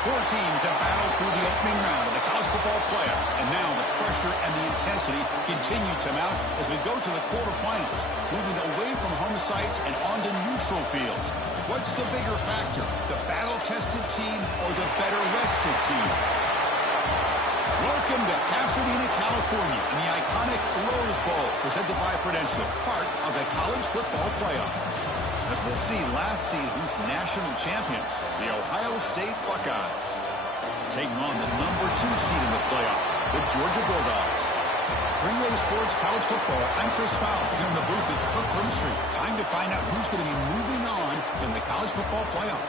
Four teams have battled through the opening round of the college football playoff, and now the pressure and the intensity continue to mount as we go to the quarterfinals, moving away from home sites and onto neutral fields. What's the bigger factor, the battle-tested team or the better-rested team? Welcome to Pasadena, California, in the iconic Rose Bowl, presented by Prudential, part of the college football playoff. As we'll see, last season's national champions, the Ohio State Buckeyes, taking on the #2 seed in the playoff, the Georgia Bulldogs. Relay Sports College Football, I'm Chris Fowler, here in the booth with Kirk Brimstreet. Time to find out who's going to be moving on in the college football playoff.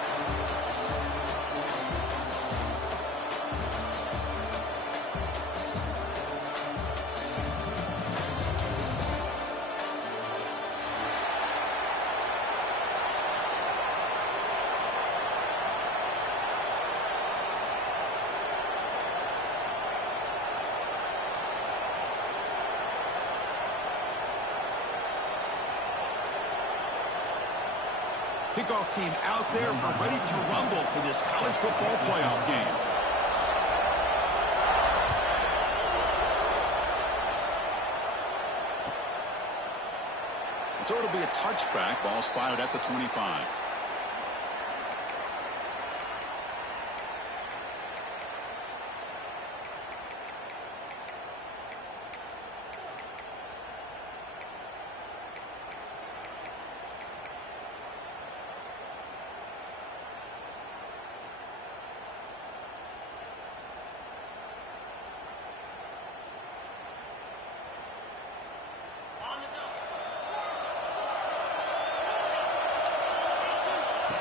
Kickoff team out there are ready to rumble for this college football playoff game. And so it'll be a touchback, ball spotted at the 25.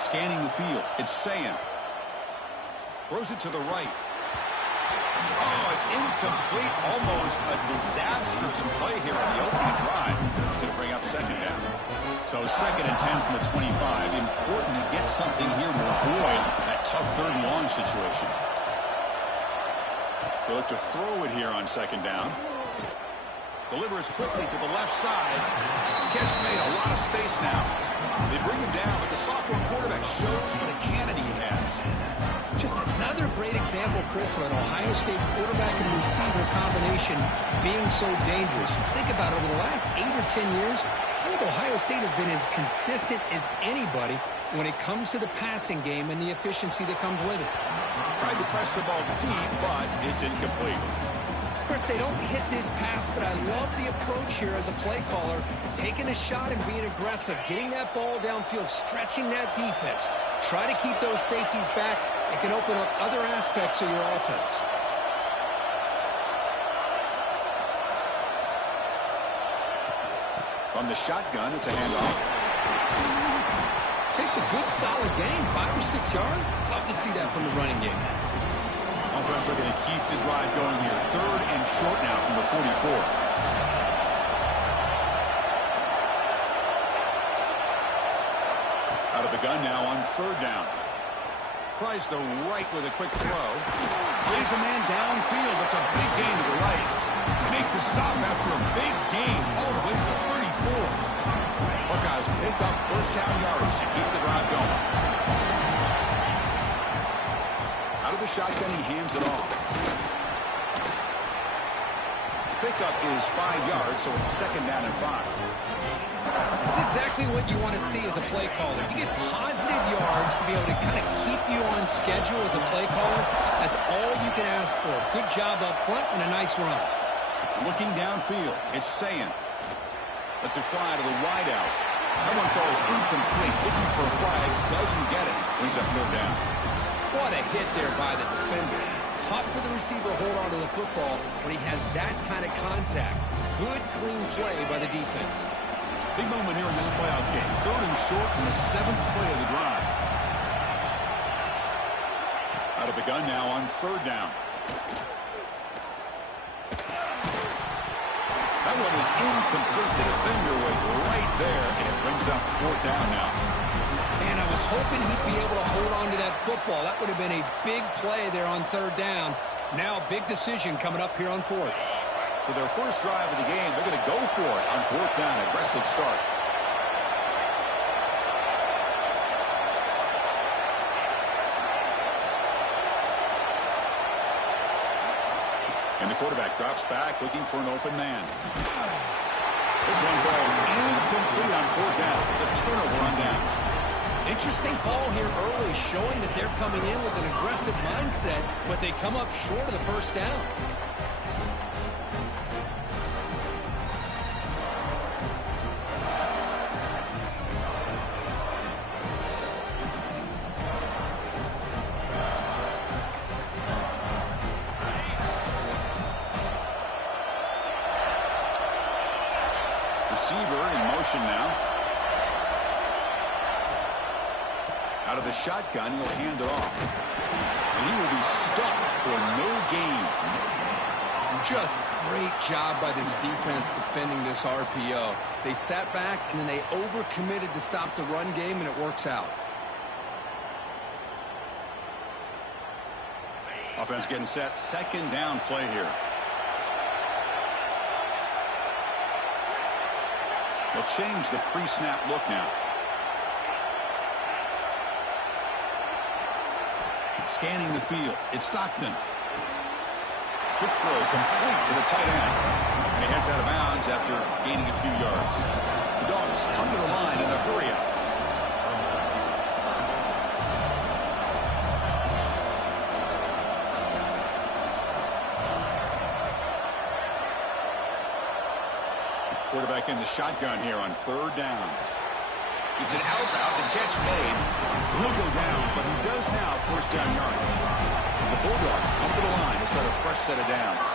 Scanning the field, it's Sayan. Throws it to the right. Oh, it's incomplete. Almost a disastrous play here on the opening drive. It's going to bring up second down. So 2nd and 10 from the 25. Important to get something here to avoid that tough 3rd and long situation. They look to throw it here on 2nd down. Delivers quickly to the left side. Catch made, a lot of space now. They bring him down, but the sophomore quarterback shows what a cannon he has. Just another great example, Chris, of an Ohio State quarterback and receiver combination being so dangerous. Think about it, over the last 8 or 10 years, I think Ohio State has been as consistent as anybody when it comes to the passing game and the efficiency that comes with it. Tried to press the ball deep, but it's incomplete. Chris, they don't hit this pass, but I love the approach here as a play caller, taking a shot and being aggressive, getting that ball downfield, stretching that defense. Try to keep those safeties back. It can open up other aspects of your offense. From the shotgun, it's a handoff. It's a good, solid game, 5 or 6 yards. Love to see that from the running game. Offense looking to keep the drive going here. 3rd and short now from the 44. Out of the gun now on 3rd down. Tries the right with a quick throw. Leaves a man downfield. That's a big gain to the right. To make the stop after a big gain all the way to the 34. Buckeyes pick up 1st down yards to keep the drive going. Out of the shotgun, he hands it off. Pickup is 5 yards, so it's 2nd down and 5. This is exactly what you want to see as a play caller. You get positive yards to be able to kind of keep you on schedule as a play caller. That's all you can ask for. Good job up front and a nice run. Looking downfield, it's Sayan. Lets it fly to the wideout. That one falls incomplete. Looking for a flag, doesn't get it. Brings up 3rd down. What a hit there by the defender. Tough for the receiver to hold on to the football when he has that kind of contact. Good, clean play by the defense. Big moment here in this playoff game. 3rd and short from the 7th play of the drive. Out of the gun now on 3rd down. That one is incomplete. The defender was right there, and it brings up 4th down now. Man, I was hoping he'd be able to hold on to that football. That would have been a big play there on 3rd down. Now a big decision coming up here on 4th. So their first drive of the game, they're going to go for it on 4th down. Aggressive start. And the quarterback drops back, looking for an open man. This one falls incomplete on 4th down. It's a turnover on downs. Interesting call here early, showing that they're coming in with an aggressive mindset, but they come up short of the 1st down. Receiver in motion now. Out of the shotgun, he'll hand it off. And he will be stuffed for no gain. Just great job by this defense defending this RPO. They sat back, and then they overcommitted to stop the run game, and it works out. Offense getting set. 2nd down play here. They'll change the pre-snap look now. Scanning the field. It's Stockton. Quick throw complete to the tight end. And he heads out of bounds after gaining a few yards. The Dogs come to the line in the hurry-up. Quarterback in the shotgun here on 3rd down. It's an out route. The catch made. He'll go down, but he does have 1st down yardage. The Bulldogs come to the line to start a fresh set of downs.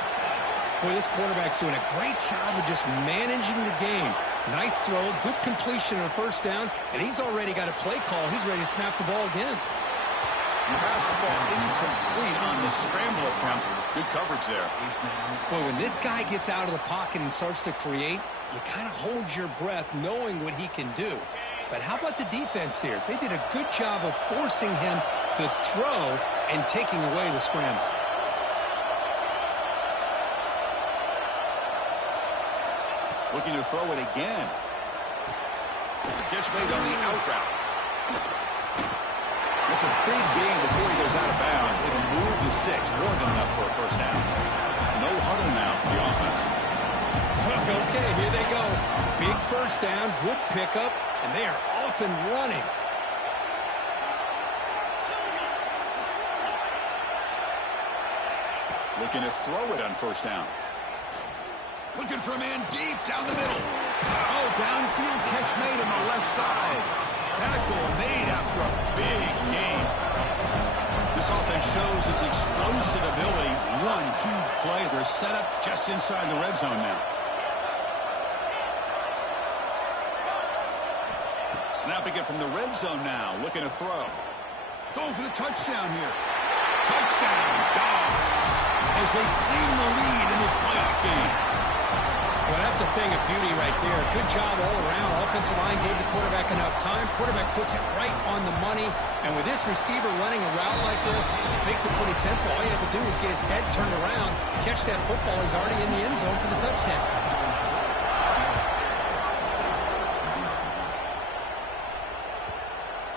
Boy, this quarterback's doing a great job of just managing the game. Nice throw, good completion on 1st down, and he's already got a play call. He's ready to snap the ball again. The pass will fall incomplete on the scramble attempt. Good coverage there. Boy, when this guy gets out of the pocket and starts to create, you kind of hold your breath knowing what he can do. But how about the defense here? They did a good job of forcing him to throw and taking away the scramble. Looking to throw it again. Catch made on the out route. It's a big gain before he goes out of bounds. It'll move the sticks more than enough for a 1st down. No huddle now for the offense. Well, okay, here they go. Big 1st down, good pickup, and they are off and running. Looking to throw it on 1st down. Looking for a man deep down the middle. Oh, downfield catch made on the left side. Tackle made after a big gain. This offense shows its explosive ability. One huge play. They're set up just inside the red zone now. Snapping it from the red zone now. Looking to throw. Going for the touchdown here. Touchdown, Dogs, as they claim the lead in this playoff game. Well, that's a thing of beauty right there. Good job all around. Offensive line gave the quarterback enough time. Quarterback puts it right on the money. And with this receiver running a route like this, it makes it pretty simple. All you have to do is get his head turned around, catch that football. He's already in the end zone for the touchdown.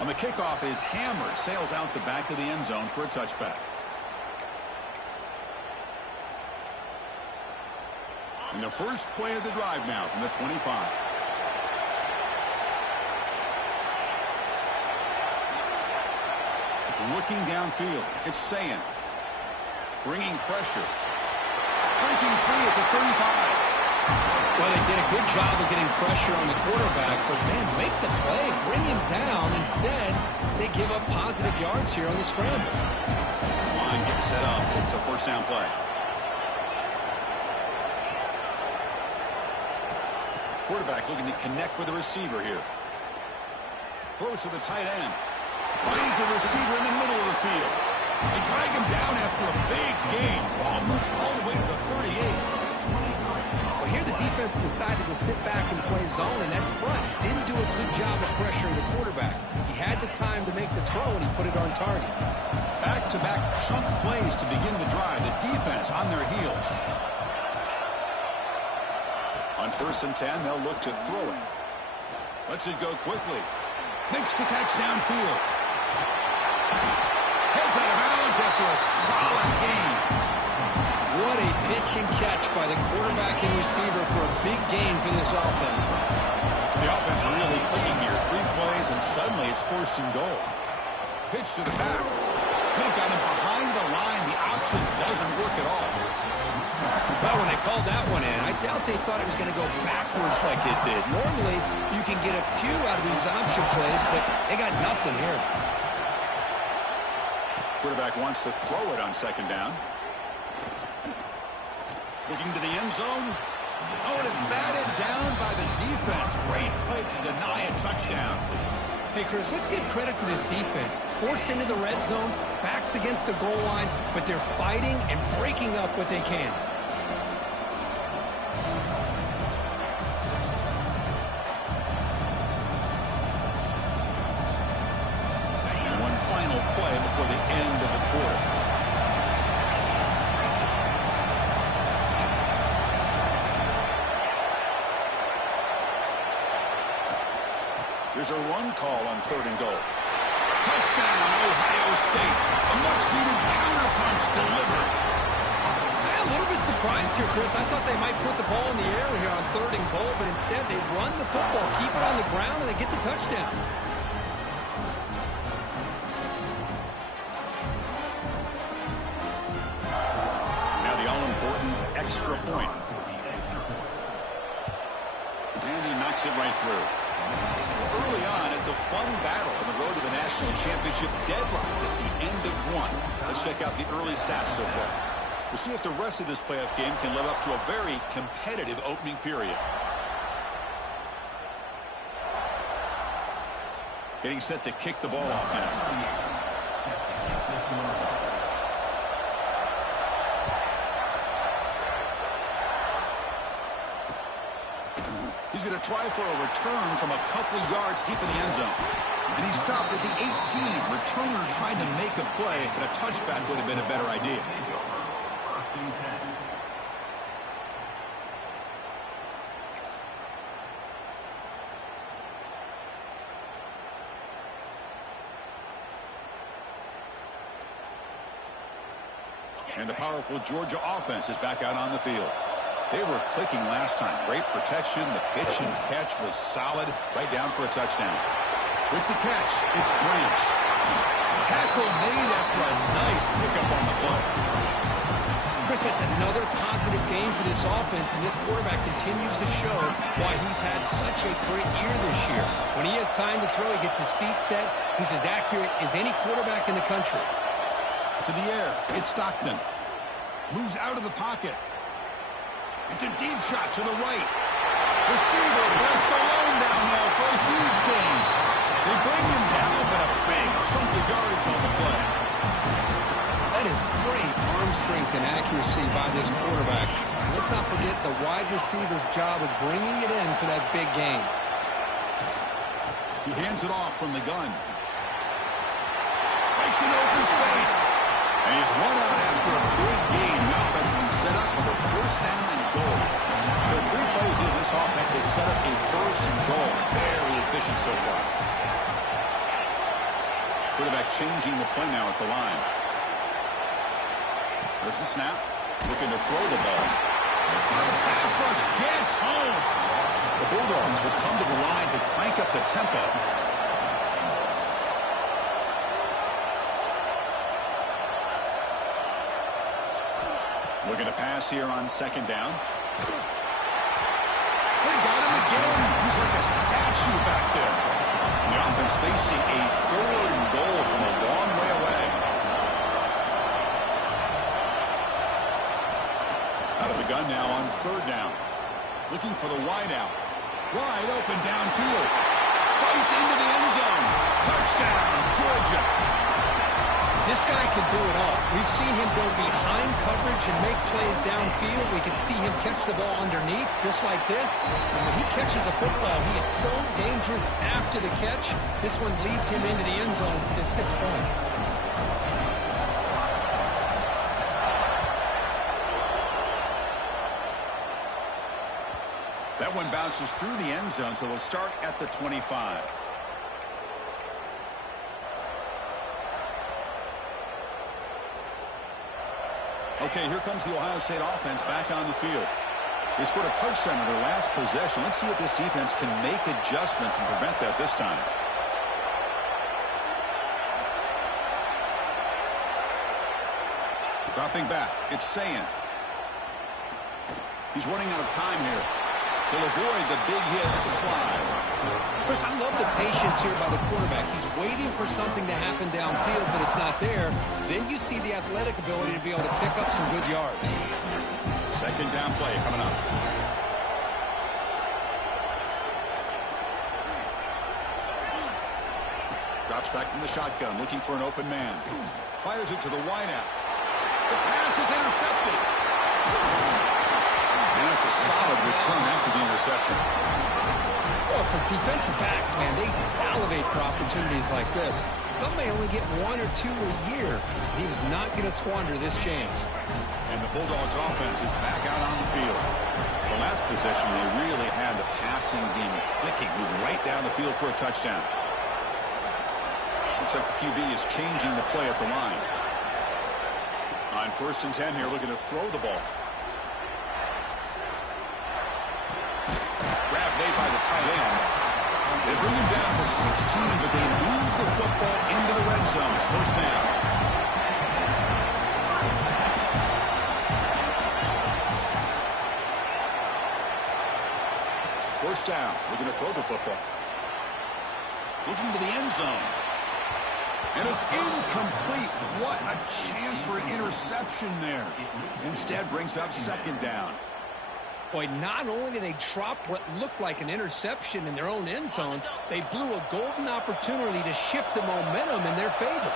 On the kickoff is hammered. Sails out the back of the end zone for a touchback. And the first play of the drive now from the 25. Looking downfield. It's Sayin. Bringing pressure. Breaking free at the 35. Well, they did a good job of getting pressure on the quarterback, but, man, make the play, bring him down. Instead, they give up positive yards here on the scramble. This line getting set up. It's a 1st down play. Quarterback looking to connect with the receiver here. Throws to the tight end. Finds a receiver in the middle of the field. They drag him down after a big gain. Ball moved all the way to the 38. Well, here the defense decided to sit back and play zone, and that front didn't do a good job of pressuring the quarterback. He had the time to make the throw, and he put it on target. Back-to-back chunk plays to begin the drive. The defense on their heels. On 1st and 10, they'll look to throw it. Lets it go quickly. Makes the catch downfield. Heads out of bounds after a solid gain. What a pitch and catch by the quarterback and receiver for a big gain for this offense. The offense really clicking here. 3 plays, and suddenly it's 4th and goal. Pitch to the back. They've got him behind the line. The option doesn't work at all. Well, when they called that one in, I doubt they thought it was going to go backwards like it did. Normally, you can get a few out of these option plays, but they got nothing here. Quarterback wants to throw it on 2nd down. Looking to the end zone. Oh, and it's batted down by the defense. Great play to deny a touchdown. Hey, Chris, let's give credit to this defense. Forced into the red zone, backs against the goal line, but they're fighting and breaking up what they can. And one final play before the end of the quarter. There's a run call on 3rd and goal. Touchdown, Ohio State. A much-needed counterpunch delivered. I'm a little bit surprised here, Chris. I thought they might put the ball in the air here on 3rd and goal, but instead they run the football, keep it on the ground, and they get the touchdown. Now the all-important extra point. And he knocks it right through. Early on, it's a fun battle on the road to the national championship deadlocked at the end of 1. Let's check out the early stats so far. We'll see if the rest of this playoff game can live up to a very competitive opening period. Getting set to kick the ball off now. He's going to try for a return from a couple yards deep in the end zone. And he stopped at the 18. Returner trying to make a play, but a touchback would have been a better idea. And the powerful Georgia offense is back out on the field. They were clicking last time. Great protection. The pitch and catch was solid. Right down for a touchdown. With the catch, it's Branch. Tackle made after a nice pickup on the play. Chris, that's another positive game for this offense, and this quarterback continues to show why he's had such a great year this year. When he has time to throw, he gets his feet set. He's as accurate as any quarterback in the country. To the air, it's Stockton. Moves out of the pocket. It's a deep shot to the right. Receiver left alone down there for a huge gain. They bring him down, but a big chunk of yardage on the play. That is great arm strength and accuracy by this quarterback. And let's not forget the wide receiver's job of bringing it in for that big gain. He hands it off from the gun. Makes an open space. And he's run out after a big gain. Now that's been set up for the 1st down and goal. So 3 plays in, this offense has set up a 1st and goal. Very efficient so far. Quarterback changing the play now at the line. There's the snap. Looking to throw the ball. The pass rush gets home. The Bulldogs will come to the line to crank up the tempo. Looking to pass here on 2nd down. They got him again. He's like a statue back there. And the offense facing a 3rd and goal from a long way away. Out of the gun now on 3rd down. Looking for the wide out. Wide open downfield. Fights into the end zone. Touchdown, Georgia. This guy can do it all. We've seen him go behind coverage and make plays downfield. We can see him catch the ball underneath, just like this. And when he catches a football, he is so dangerous after the catch. This one leads him into the end zone for the 6 points. That one bounces through the end zone, so they'll start at the 25. Okay, here comes the Ohio State offense back on the field. They scored a touchdown in their last possession. Let's see what this defense can make adjustments and prevent that this time. Dropping back, it's Sayin. He's running out of time here. He'll avoid the big hit at the slide. Chris, I love the patience here by the quarterback. He's waiting for something to happen downfield, but it's not there. Then you see the athletic ability to be able to pick up some good yards. Second down play coming up. Drops back from the shotgun, looking for an open man. Fires it to the wideout. The pass is intercepted. And it's a solid return after the interception. Well, for defensive backs, man, they salivate for opportunities like this. Some may only get 1 or 2 a year. He was not going to squander this chance. And the Bulldogs offense is back out on the field. The last possession, they really had the passing game clicking, moving right down the field for a touchdown. Looks like the QB is changing the play at the line. On 1st and 10 here, looking to throw the ball. Grab made by the tight end. They bring him down to the 16, but they move the football into the red zone. 1st down. First down. Looking to throw the football. Looking to the end zone. And it's incomplete. What a chance for an interception there. Instead brings up 2nd down. Boy, not only did they drop what looked like an interception in their own end zone, they blew a golden opportunity to shift the momentum in their favor.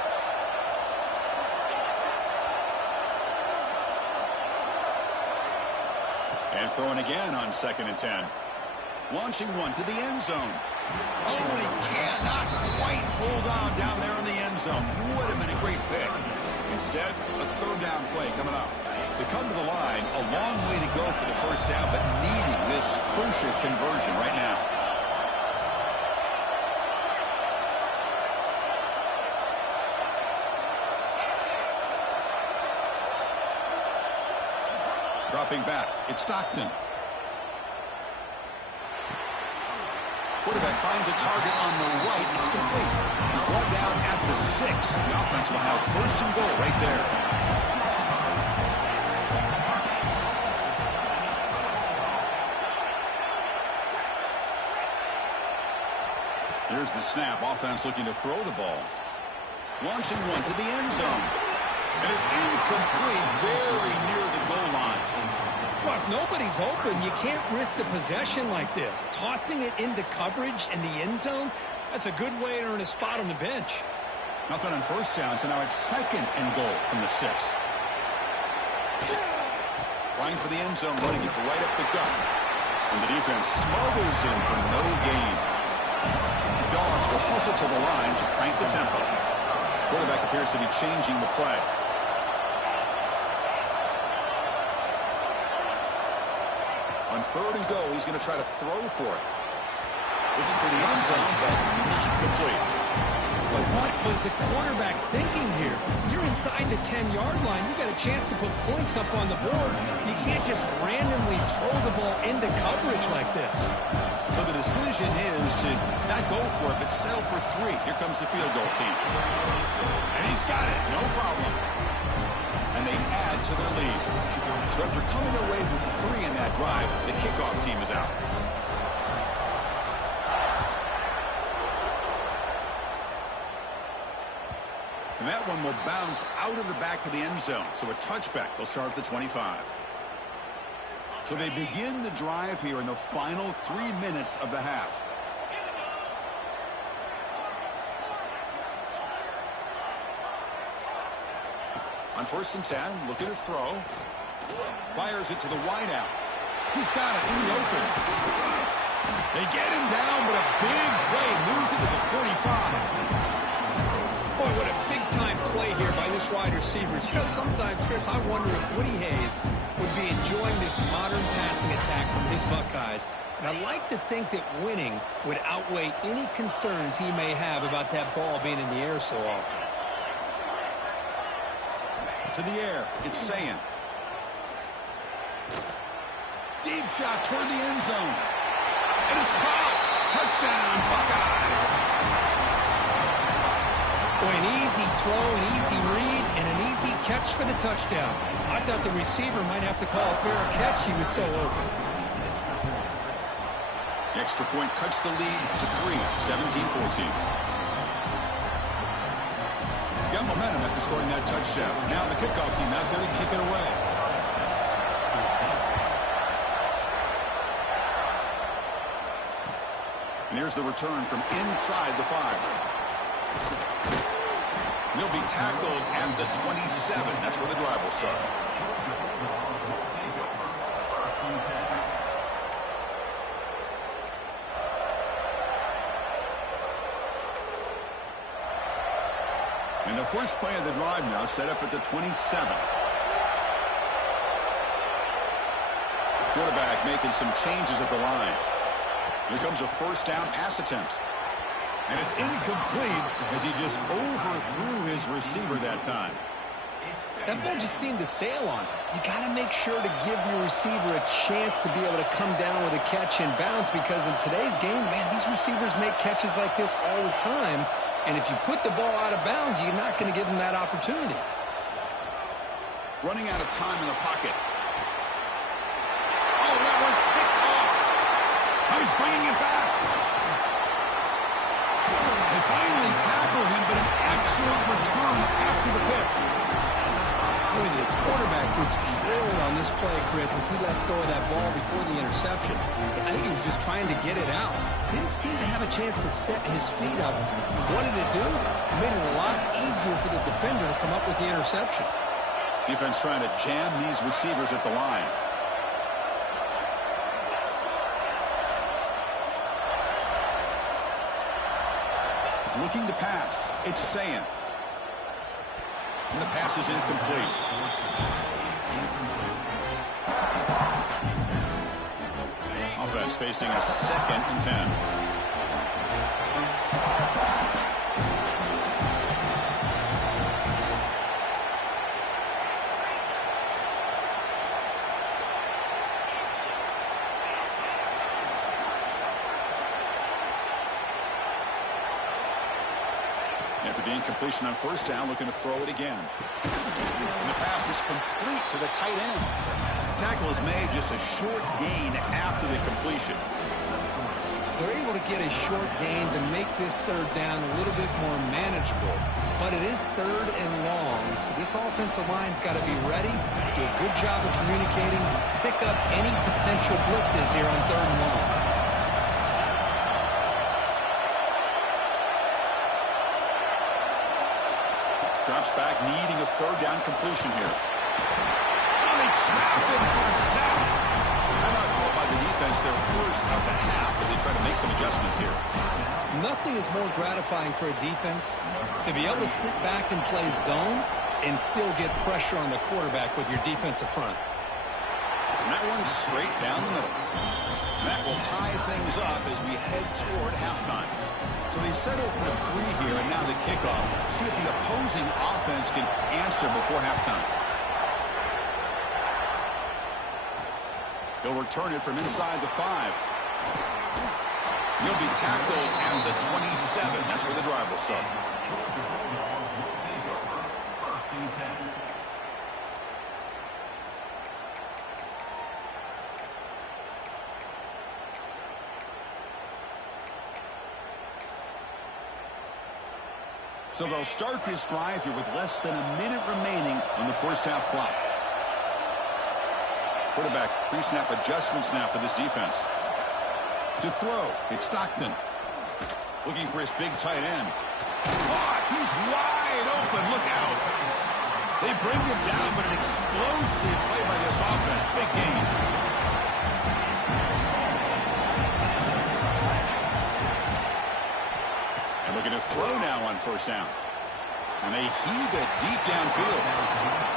And throwing again on 2nd and 10. Launching one to the end zone. Oh, and he cannot quite hold on down there in the end zone. Would have been a great pick. Instead, a 3rd down play coming up. They come to the line, a long way to go for the 1st down, but needing this crucial conversion right now. Dropping back, it's Stockton. Quarterback finds a target on the right. It's complete. He's brought down at the 6. The offense will have 1st and goal right there. Here's the snap. Offense looking to throw the ball. Launching one to the end zone. And it's incomplete, very near the goal line. Well, if nobody's open, you can't risk the possession like this. Tossing it into coverage in the end zone, that's a good way to earn a spot on the bench. Nothing on 1st down, so now it's 2nd and goal from the 6. Trying for the end zone, running it right up the gut. And the defense smothers him for no gain. The Dogs will hustle to the line to crank the tempo. Quarterback appears to be changing the play. On 3rd and goal, he's going to try to throw for it. Looking for the end zone, but not complete. Boy, what was the quarterback thinking here? You're inside the 10-yard line. You got a chance to put points up on the board. You can't just randomly throw the ball into coverage like this. So the decision is to not go for it, but settle for 3. Here comes the field goal team. And he's got it, no problem. And they add to their lead. So after coming away with 3 in that drive, the kickoff team is out. And that one will bounce out of the back of the end zone. So a touchback. They'll start at the 25. So they begin the drive here in the final 3 minutes of the half. On 1st and 10, looking to throw. Fires it to the wideout. He's got it in the open. They get him down, but a big play moves it to the 45. Boy, what a big-time play here by this wide receiver. You know, sometimes, Chris, I wonder if Woody Hayes would be enjoying this modern passing attack from his Buckeyes. And I like to think that winning would outweigh any concerns he may have about that ball being in the air so often. To the air, it's Sayin. Deep shot toward the end zone. And it's caught. Touchdown, Buckeyes. Boy, an easy throw, an easy read, and an easy catch for the touchdown. I thought the receiver might have to call a fair catch. He was so open. The extra point cuts the lead to 3, 17-14. Got momentum after scoring that touchdown. Now the kickoff team out there to kick it away. And here's the return from inside the 5. He'll be tackled at the 27. That's where the drive will start. And the first play of the drive now set up at the 27. Quarterback making some changes at the line. Here comes a first down pass attempt. And it's incomplete as he just overthrew his receiver that time. That ball just seemed to sail on him. You got to make sure to give your receiver a chance to be able to come down with a catch and bounce, because in today's game, man, these receivers make catches like this all the time. And if you put the ball out of bounds, you're not going to give them that opportunity. Running out of time in the pocket. Oh, that one's picked off. Now he's bringing it back. They finally tackle him, but an excellent return after the pick. Boy, the quarterback gets drilled on this play, Chris, as he lets go of that ball before the interception. I think he was just trying to get it out. Didn't seem to have a chance to set his feet up. What did it do? It made it a lot easier for the defender to come up with the interception. Defense trying to jam these receivers at the line. Looking to pass. It's Sayin. And the pass is incomplete. Offense facing a 2nd and 10. After the incompletion on first down, looking to throw it again. And the pass is complete to the tight end. Tackle is made, just a short gain after the completion. They're able to get a short gain to make this third down a little bit more manageable. But it is 3rd and long, so this offensive line's got to be ready, do a good job of communicating, pick up any potential blitzes here on 3rd and long. Drops back, needing a 3rd down completion here. Oh, they trap him for a sack. Timeout called by the defense, their first of the half, as they try to make some adjustments here. Nothing is more gratifying for a defense to be able to sit back and play zone and still get pressure on the quarterback with your defensive front. And that one's straight down the middle. And that will tie things up as we head toward halftime. So they settle for 3 here, and now the kickoff. See if the opposing offense can answer before halftime. He'll return it from inside the 5. He'll be tackled at the 27. That's where the drive will start. So they'll start this drive here with less than a minute remaining on the first half clock. Quarterback pre-snap adjustments now for this defense. To throw, it's Stockton. Looking for his big tight end. Caught! He's wide open. Look out. They bring him down, but an explosive play by this offense. Big gain. And looking to throw now on first down. And they heave it deep downfield.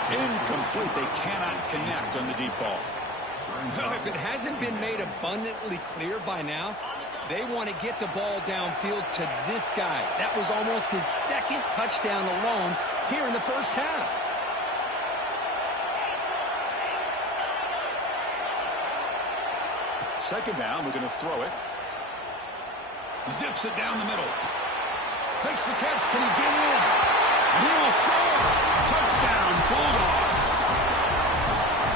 Incomplete. They cannot connect on the deep ball. Well, if it hasn't been made abundantly clear by now, they want to get the ball downfield to this guy. That was almost his 2nd touchdown alone here in the first half. Second down, we're going to throw it. Zips it down the middle. Makes the catch. Can he get in? And he will score. Touchdown, Bulldogs.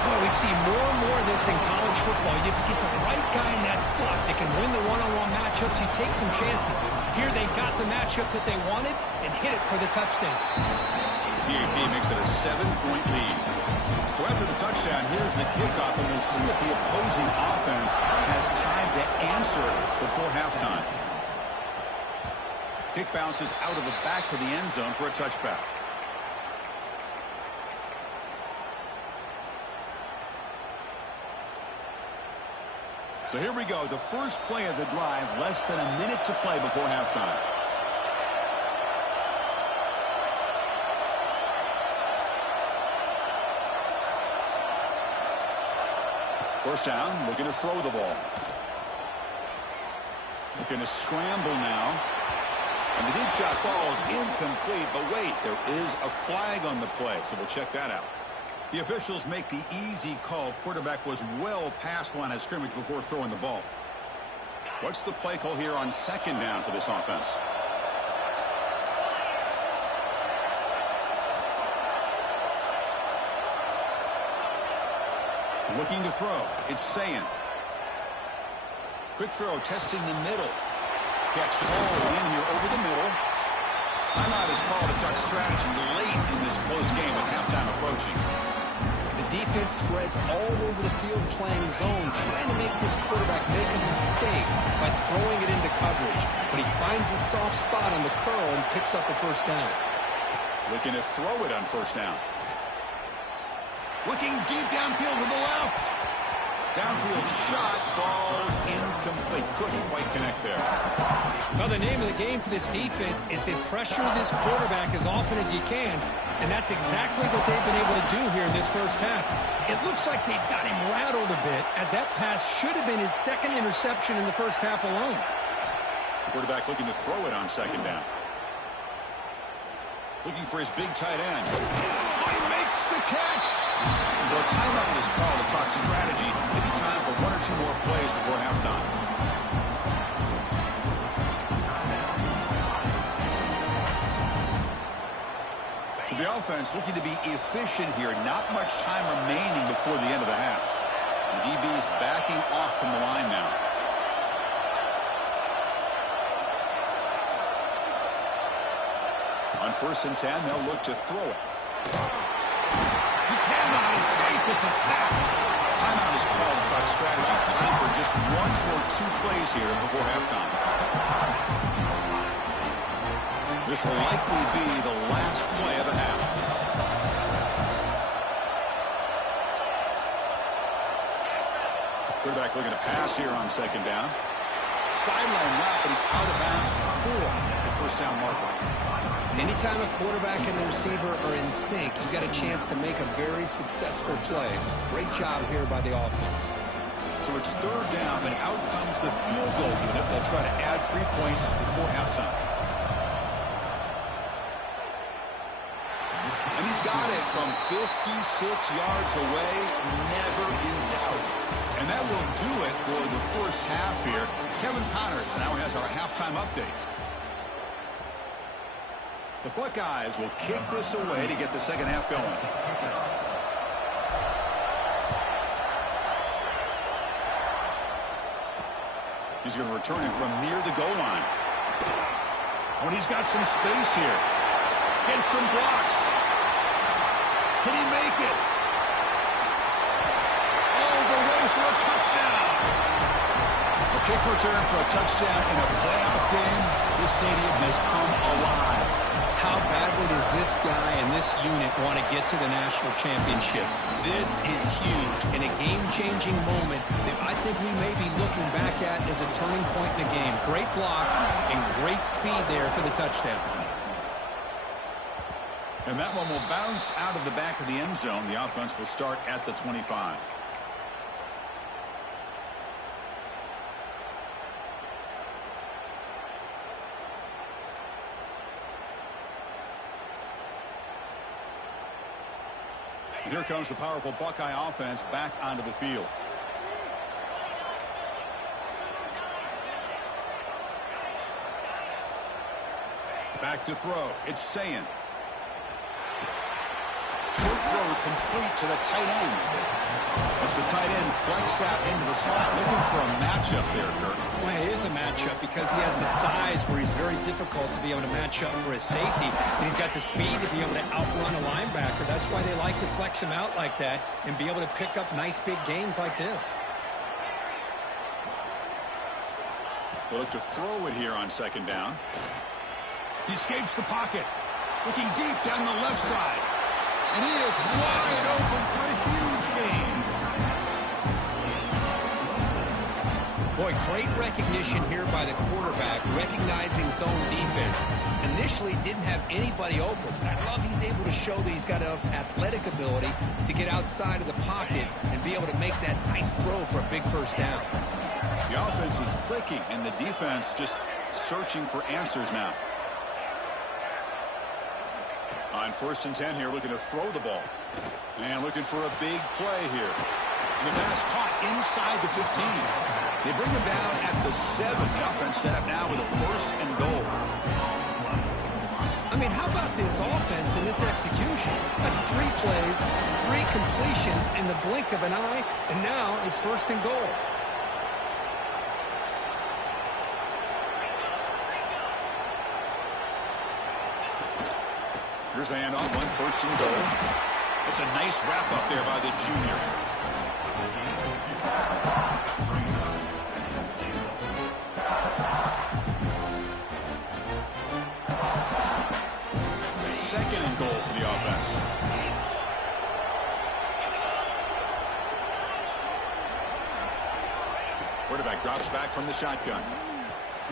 Boy, we see more and more of this in college football. You have to get the right guy in that slot that can win the one-on-one matchups. You take some chances. Here they got the matchup that they wanted and hit it for the touchdown. PAT makes it a 7-point lead. So after the touchdown, here's the kickoff, and we'll see if the opposing offense has time to answer before halftime. Kick bounces out of the back of the end zone for a touchback. So here we go, the first play of the drive, less than a minute to play before halftime. First down, we're going to throw the ball. They're going to scramble now. And the deep shot falls incomplete, but wait, there is a flag on the play, so we'll check that out. The officials make the easy call. Quarterback was well past the line of scrimmage before throwing the ball. What's the play call here on second down for this offense? Looking to throw. It's Sayin. Quick throw, testing the middle. Catch called in here over the middle. Timeout is called. A duck strategy late in this close game with halftime approaching. The defense spreads all over the field playing zone, trying to make this quarterback make a mistake by throwing it into coverage. But he finds the soft spot on the curl and picks up a first down. Looking to throw it on first down. Looking deep downfield to the left. Downfield shot falls incomplete. Couldn't quite connect there. Well, the name of the game for this defense is to pressure this quarterback as often as you can, and that's exactly what they've been able to do here in this first half. It looks like they've got him rattled a bit, as that pass should have been his second interception in the first half alone. The quarterback looking to throw it on second down. Looking for his big tight end. Oh, he makes the catch! So a timeout is called to talk strategy. Maybe time for one or two more plays before halftime. So the offense looking to be efficient here. Not much time remaining before the end of the half. The DB is backing off from the line now. On 1st and 10, they'll look to throw it. He cannot escape. It's a sack. Timeout is called to talk strategy. Time for just one or two plays here before halftime. This will likely be the last play of the half. Quarterback looking to pass here on second down. Sideline route, but he's out of bounds before the first down marker. Anytime a quarterback and the receiver are in sync, you got a chance to make a very successful play. Great job here by the offense. So it's third down, and out comes the field goal unit. They'll try to add 3 points before halftime. And he's got it from 56 yards away, never in doubt. And that will do it for the first half here. Kevin Connors now has our halftime update. The Buckeyes will kick this away to get the second half going. He's going to return it from near the goal line. Oh, and he's got some space here. Gets some blocks. Can he make it? All the way for a touchdown. A kick return for a touchdown in a playoff game. This stadium has come alive. How badly does this guy and this unit want to get to the national championship? This is huge and a game-changing moment that I think we may be looking back at as a turning point in the game. Great blocks and great speed there for the touchdown. And that one will bounce out of the back of the end zone. The offense will start at the 25. And here comes the powerful Buckeye offense back onto the field. Back to throw. It's Sayin. Short throw complete to the tight end. As the tight end flexed out into the slot, looking for a matchup there, Kurt. Well, it is a matchup because he has the size where he's very difficult to be able to match up for his safety. And he's got the speed to be able to outrun a linebacker. That's why they like to flex him out like that and be able to pick up nice big gains like this. They look to throw it here on second down. He escapes the pocket. Looking deep down the left side. And he is wide open for a huge gain. Boy, great recognition here by the quarterback, recognizing zone defense. Initially didn't have anybody open, but I love he's able to show that he's got enough athletic ability to get outside of the pocket and be able to make that nice throw for a big first down. The offense is clicking, and the defense just searching for answers now. On 1st and 10 here, looking to throw the ball. And looking for a big play here. And the pass caught inside the 15. They bring him down at the 7. The offense set up now with a 1st and goal. I mean, how about this offense and this execution? That's 3 plays, 3 completions in the blink of an eye, and now it's 1st and goal. Here's the handoff on 1st and goal. It's a nice wrap up there by the junior. Second and goal for the offense. Quarterback drops back from the shotgun.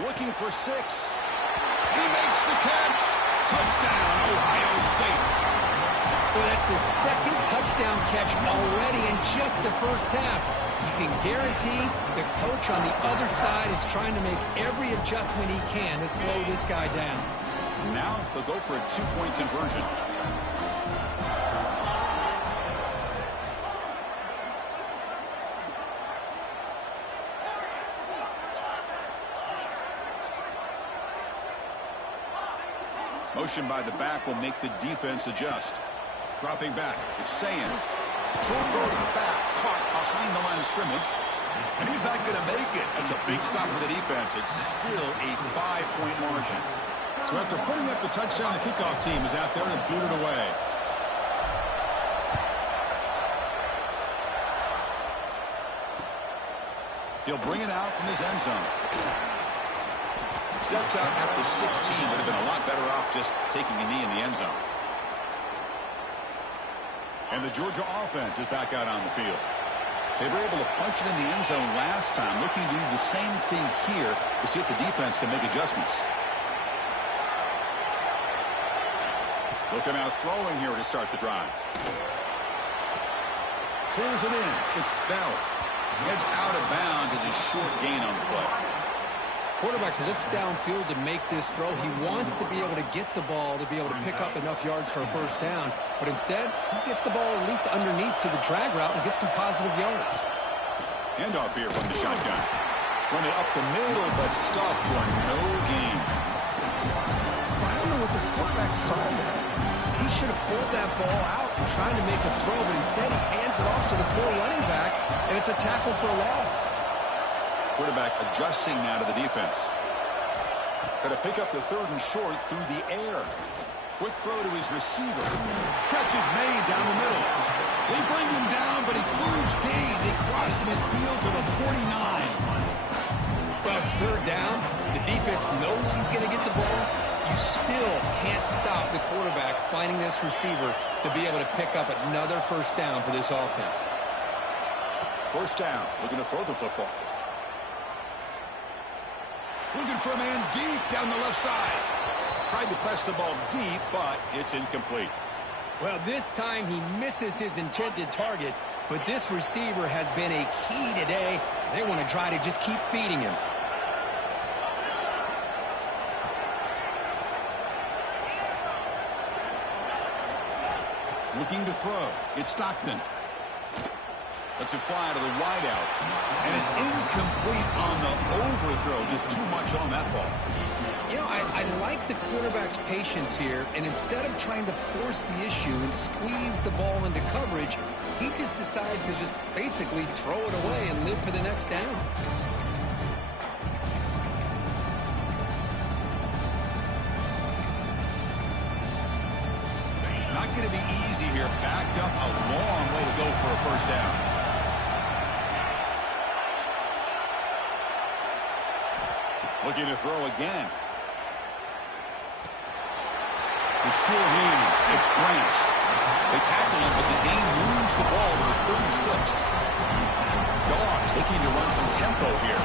Looking for 6. And he makes the catch. Touchdown, Ohio State. Well, that's his 2nd touchdown catch already in just the first half. You can guarantee the coach on the other side is trying to make every adjustment he can to slow this guy down. Now they'll go for a 2-point conversion. Motion by the back will make the defense adjust. Dropping back, it's Sayin. Short throw to the back, caught behind the line of scrimmage. And he's not going to make it. That's a big stop for the defense. It's still a 5-point margin. So after putting up the touchdown, the kickoff team is out there to boot it away. He'll bring it out from his end zone. Steps out at the 16, would have been a lot better off just taking a knee in the end zone. And the Georgia offense is back out on the field. They were able to punch it in the end zone last time, looking to do the same thing here to see if the defense can make adjustments. Looking out throwing here to start the drive. Pulls it in. It's Bell. It's out of bounds as a short gain on the play. Quarterback looks downfield to make this throw. He wants to be able to get the ball to be able to pick up enough yards for a first down. But instead, he gets the ball at least underneath to the drag route and gets some positive yards. Handoff here from the shotgun. Run it up the middle, but stuffed for no gain. I don't know what the quarterback saw there. He should have pulled that ball out and tried to make a throw, but instead he hands it off to the poor running back, and it's a tackle for a loss. Quarterback adjusting now to the defense. Got to pick up the 3rd and short through the air. Quick throw to his receiver. Catch is made down the middle. They bring him down, but a huge gain. They cross midfield to the 49. Well, it's 3rd down. The defense knows he's going to get the ball. You still can't stop the quarterback finding this receiver to be able to pick up another first down for this offense. First down. Looking to throw the football. Looking for a man deep down the left side. Tried to press the ball deep, but it's incomplete. Well, this time he misses his intended target, but this receiver has been a key today. They want to try to just keep feeding him. Looking to throw. It's Stockton. Lets it fly to the wideout. And it's incomplete on the overthrow. Just too much on that ball. You know, I like the quarterback's patience here, and instead of trying to force the issue and squeeze the ball into coverage, he just decides to just basically throw it away and live for the next down. Not going to be easy here. Backed up a long way to go for a first down. Looking to throw again. The sure hands. It's Branch. They tackle him, but the gain moves the ball to the 36. Dogs looking to run some tempo here.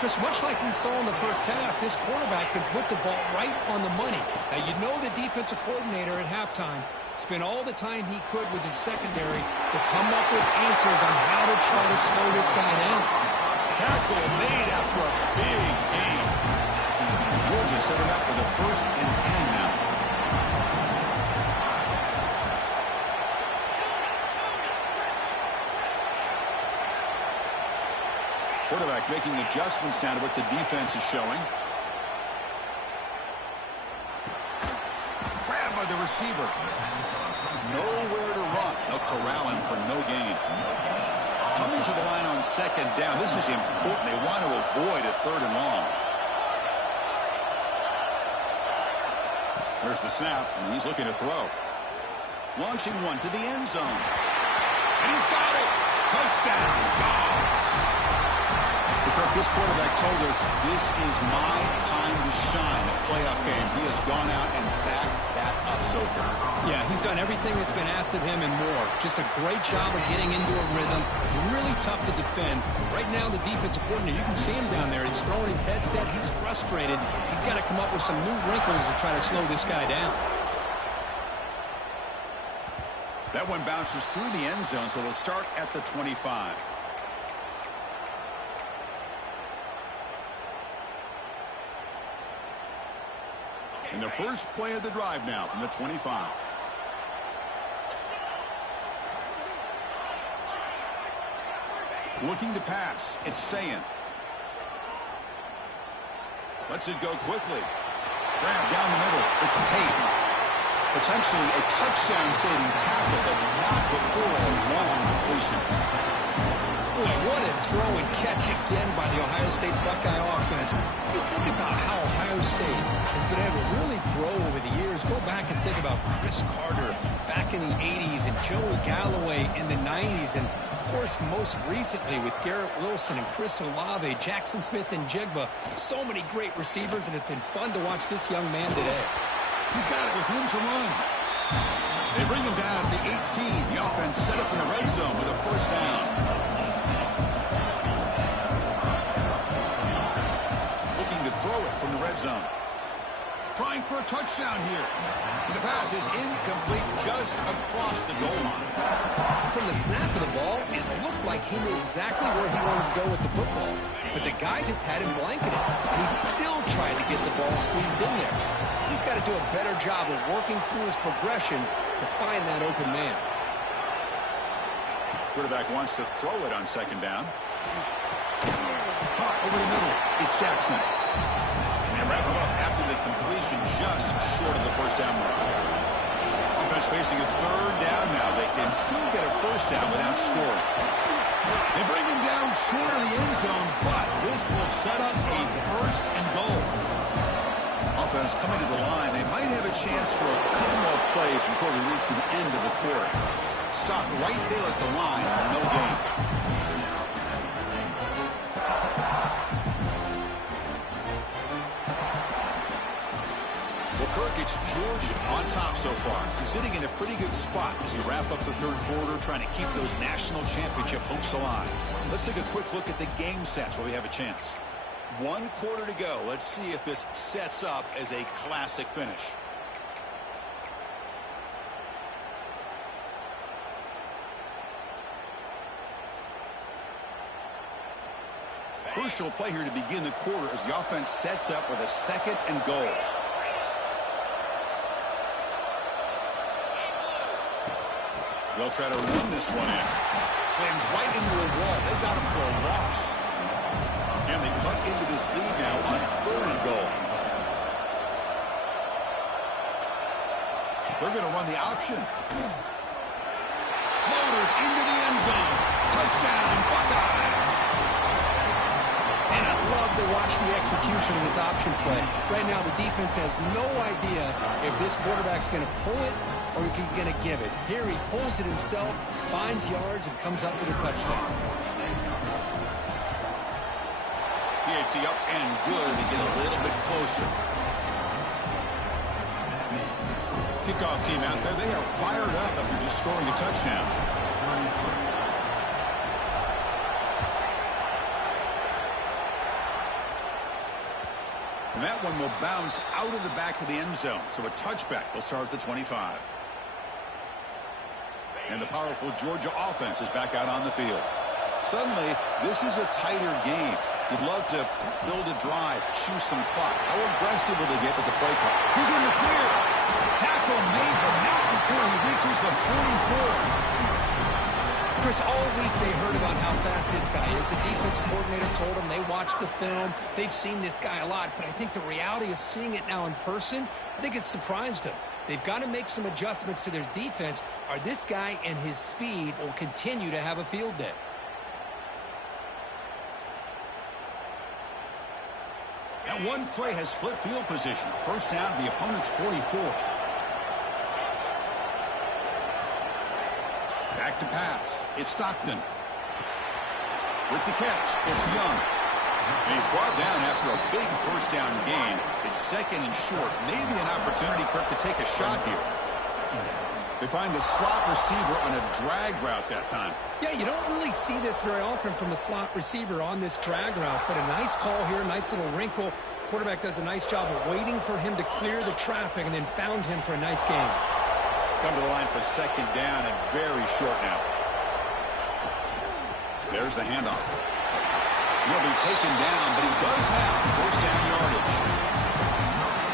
Chris, much like we saw in the first half, this quarterback can put the ball right on the money. Now, you know the defensive coordinator at halftime spent all the time he could with his secondary to come up with answers on how to try to slow this guy down. Tackle made after a big gain. Georgia setting up with a 1st and 10 now. Quarterback making adjustments down to what the defense is showing. Grabbed by the receiver. Nowhere to run. They'll corral him for no gain. Coming to the line on 2nd down. This is important. They want to avoid a 3rd and long. There's the snap, and he's looking to throw. Launching one to the end zone. And he's got it. Touchdown. Dogs. Kirk, this quarterback told us this is my time to shine. A playoff game. He has gone out and backed that up so far. Yeah, he's done everything that's been asked of him and more. Just a great job of getting into a rhythm. Really tough to defend. Right now, the defensive coordinator, you can see him down there. He's throwing his headset. He's frustrated. He's got to come up with some new wrinkles to try to slow this guy down. That one bounces through the end zone, so they'll start at the 25. And the first play of the drive now from the 25. Looking to pass. It's Sayin. Lets it go quickly. Grab down the middle. It's Tate. Potentially a touchdown-saving tackle, but not before a long completion. Boy, what a throw and catch again by the Ohio State Buckeye offense. You think about how Ohio State has been able to really grow over the years. Go back and think about Chris Carter back in the 80s and Joey Galloway in the 90s. And, of course, most recently with Garrett Wilson and Chris Olave, Jackson Smith and Jigba. So many great receivers, and it's been fun to watch this young man today. He's got it with room to run. They bring him down at the 18. The offense set up in the red zone with a first down. Throw it from the red zone. Trying for a touchdown here. The pass is incomplete just across the goal line. From the snap of the ball, it looked like he knew exactly where he wanted to go with the football. But the guy just had him blanketed. And he still tried to get the ball squeezed in there. He's got to do a better job of working through his progressions to find that open man. Quarterback wants to throw it on 2nd down. Caught over the middle. It's Jackson. And wrap him up after the completion just short of the first down mark. Offense facing a 3rd down now. They can still get a first down without scoring. They bring him down short of the end zone, but this will set up a 1st and goal. Offense coming to the line. They might have a chance for a couple more plays before we reach the end of the quarter. Stop right there at the line. No gain. Kirk, it's Georgia on top so far. He's sitting in a pretty good spot as we wrap up the 3rd quarter, trying to keep those national championship hopes alive. Let's take a quick look at the game sets while we have a chance. 1 quarter to go. Let's see if this sets up as a classic finish. Crucial play here to begin the quarter as the offense sets up with a 2nd and goal. They'll try to run this one in. Slams right into a wall. They've got him for a loss. And they cut into this lead now on 3rd and goal. They're going to run the option. Loaders into the end zone. Touchdown, Buckeyes. And I love to watch the execution of this option play. Right now, the defense has no idea if this quarterback's going to pull it or if he's going to give it. Here he pulls it himself, finds yards, and comes up with a touchdown. PAT up and good to get a little bit closer. Kickoff team out there, they are fired up after just scoring a touchdown. And that one will bounce out of the back of the end zone. So a touchback. They'll start at the 25. And the powerful Georgia offense is back out on the field. Suddenly, this is a tighter game. You'd love to build a drive, choose some clock. How aggressive will they get with the play clock? Who's in the clear? Tackle made, but not before he reaches the 44. Chris, all week they heard about how fast this guy is. The defense coordinator told them they watched the film. They've seen this guy a lot, but I think the reality of seeing it now in person, I think it's surprised them. They've got to make some adjustments to their defense, or this guy and his speed will continue to have a field day. That one play has split field position. First down to the opponent's 44. Back to pass. It's Stockton. With the catch, it's Young. And he's brought down after a big first down gain. It's second and short. Maybe an opportunity, Kirk, to take a shot here. They find the slot receiver on a drag route that time. Yeah, you don't really see this very often from a slot receiver on this drag route, but a nice call here, nice little wrinkle. Quarterback does a nice job of waiting for him to clear the traffic and then found him for a nice gain. Come to the line for second down and very short now. There's the handoff. He'll be taken down, but he does have first down yardage.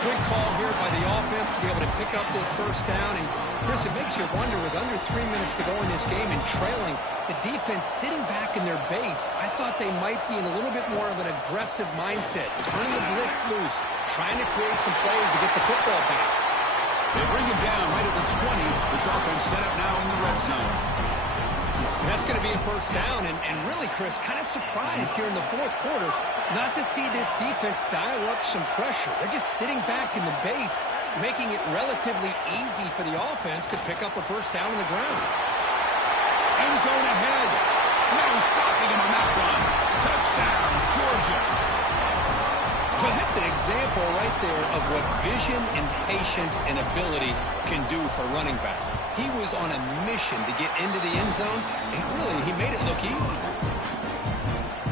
Quick call here by the offense to be able to pick up this first down. And, Chris, it makes you wonder, with under 3 minutes to go in this game and trailing, the defense sitting back in their base, I thought they might be in a little bit more of an aggressive mindset, turning the blitz loose, trying to create some plays to get the football back. They bring him down right at the 20. This offense set up now in the red zone. And that's going to be a first down. And really, Chris, kind of surprised here in the fourth quarter not to see this defense dial up some pressure. They're just sitting back in the base, making it relatively easy for the offense to pick up a first down on the ground. End zone ahead. No stopping him on that one. Touchdown, Georgia. Well, that's an example right there of what vision and patience and ability can do for a running back. He was on a mission to get into the end zone, and really, he made it look easy.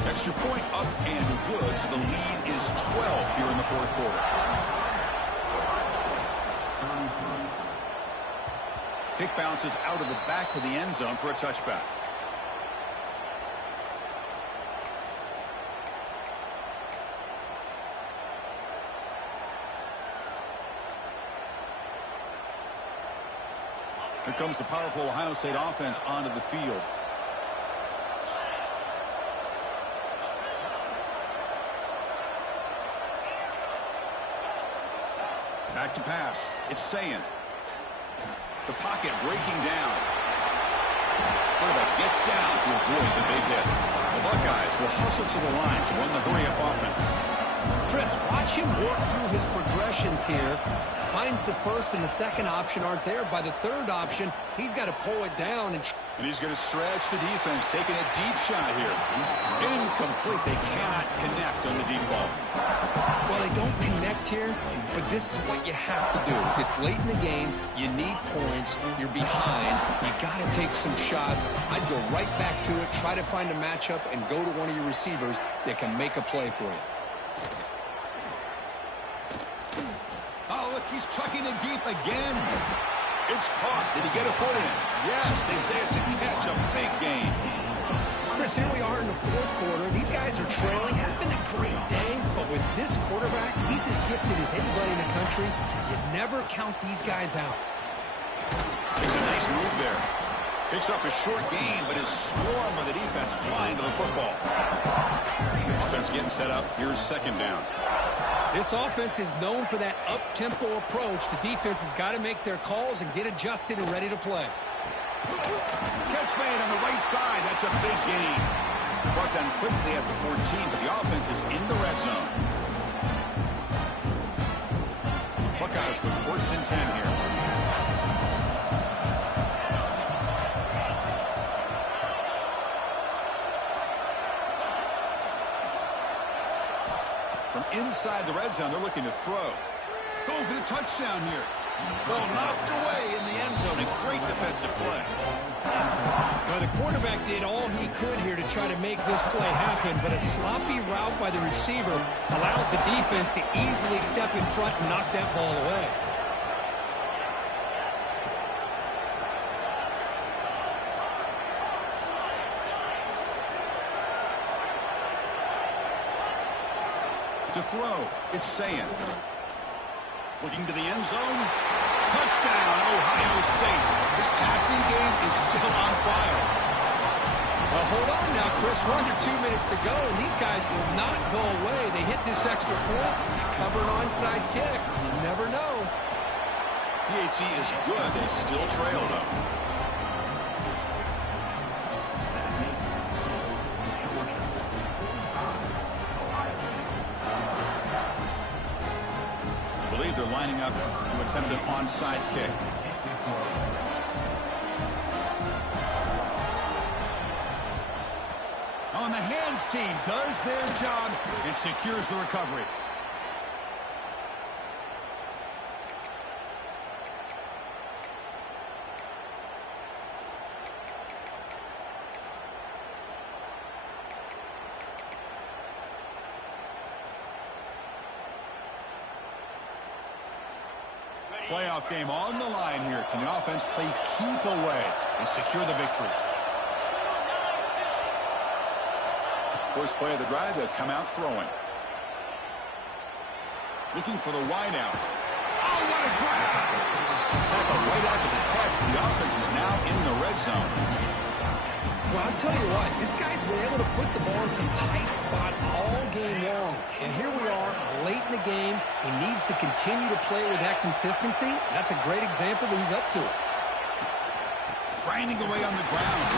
Extra point up and good, so the lead is 12 here in the fourth quarter. Kick bounces out of the back of the end zone for a touchback. Here comes the powerful Ohio State offense onto the field. Back to pass. It's Sayin. The pocket breaking down. Quarterback gets down to avoid the big hit. The Buckeyes will hustle to the line to run the hurry-up offense. Chris, watch him work through his progressions here. Finds the first and the second option aren't there. By the third option, he's got to pull it down. And he's going to stretch the defense, taking a deep shot here. Incomplete. They cannot connect on the deep ball. Well, they don't connect here, but this is what you have to do. It's late in the game. You need points. You're behind. You got to take some shots. I'd go right back to it, try to find a matchup, and go to one of your receivers that can make a play for you. Oh, look, he's trucking it deep again. It's caught. Did he get a foot in? Yes, they say it's a catch, a big gain. Chris, here we are in the fourth quarter. These guys are trailing. Hasn't been a great day, but with this quarterback, he's as gifted as anybody in the country. You never count these guys out. Makes a nice move there. Picks up a short gain, but his swarm of the defense flying to the football. Offense getting set up. Here's second down. This offense is known for that up-tempo approach. The defense has got to make their calls and get adjusted and ready to play. Catch made on the right side. That's a big gain. Brought down quickly at the 14, but the offense is in the red zone. Buckeyes with 1st and 10 here. From inside the red zone, they're looking to throw. Going for the touchdown here. Well, knocked away in the end zone. A great defensive play. Well, the quarterback did all he could here to try to make this play happen, but a sloppy route by the receiver allows the defense to easily step in front and knock that ball away. To throw, it's Sayin. Looking to the end zone. Touchdown, Ohio State. This passing game is still on fire. Well, hold on now, Chris. We're under 2 minutes to go, and these guys will not go away. They hit this extra point, cover an onside kick. You never know. PHC is good. They still trail, though. They're lining up to attempt an onside kick. On the hands team does their job and secures the recovery. Playoff game on the line here. Can the offense play keep away and secure the victory? First play of the drive, they'll come out throwing. Looking for the wide out. Oh, what a grab! Tackle right after the catch. The offense is now in the red zone. Well, I'll tell you what, this guy's been able to put the ball in some tight spots all game long. And here we are, late in the game. He needs to continue to play with that consistency. That's a great example that he's up to it. Grinding away on the ground.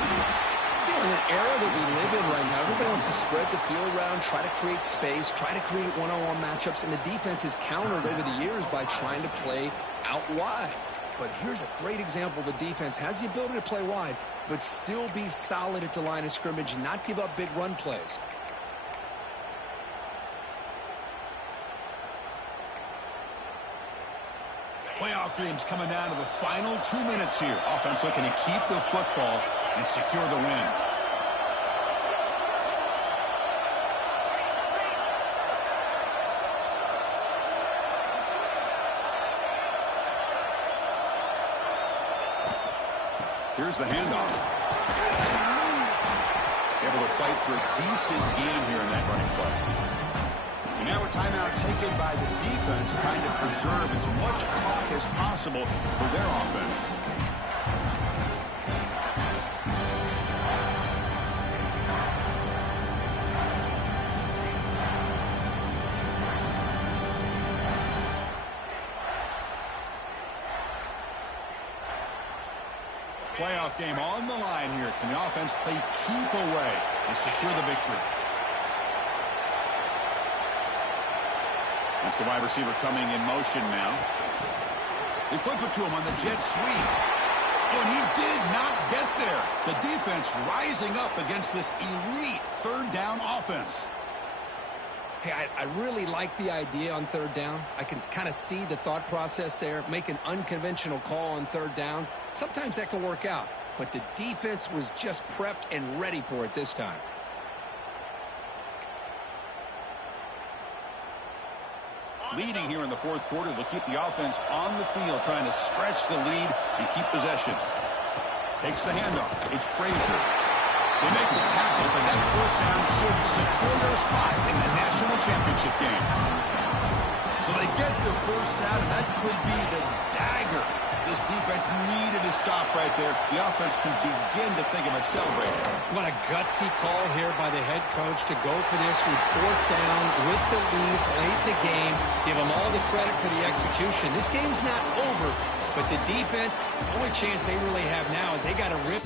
In an era that we live in right now, everybody wants to spread the field around, try to create space, try to create one-on-one matchups, and the defense has countered over the years by trying to play out wide. But here's a great example. The defense has the ability to play wide, but still be solid at the line of scrimmage and not give up big run plays. Playoff games coming down to the final 2 minutes here. Offense looking to keep the football and secure the win. Here's the handoff. Able to fight for a decent gain here in that running play. And now a timeout taken by the defense, trying to preserve as much clock as possible for their offense. Playoff game on the line here. Can the offense play keep away and secure the victory? That's the wide receiver coming in motion now. They flip it to him on the jet sweep. Oh, and he did not get there. The defense rising up against this elite third down offense. Hey, I really like the idea on third down. I can kind of see the thought process there. Make an unconventional call on third down. Sometimes that can work out, but the defense was just prepped and ready for it this time. Leading here in the fourth quarter, they'll keep the offense on the field, trying to stretch the lead and keep possession. Takes the handoff. It's Frazier. They make the tackle, but that first down should secure their spot in the national championship game. So they get the first down, and that could be the dagger This defense needed to stop right there. The offense can begin to think about celebrating. What a gutsy call here by the head coach to go for this with 4th down with the lead late in the game. Give them all the credit for the execution. This game's not over, but the defense, the only chance they really have now is they got to rip